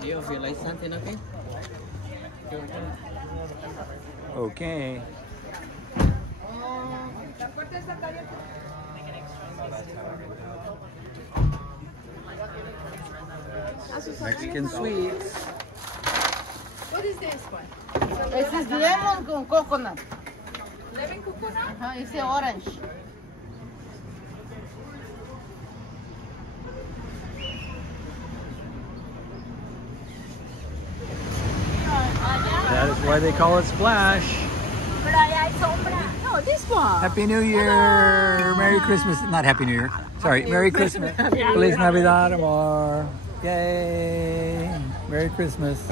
If you like something, okay? Okay. Mexican sweets. What is this one? This is lemon con coconut. Lemon coconut? It's a orange. That is why they call it Splash. No, this one. Happy New Year! Merry Christmas. Not Happy New Year. Sorry, Merry Christmas. Feliz Navidad, amor. Yay! Merry Christmas.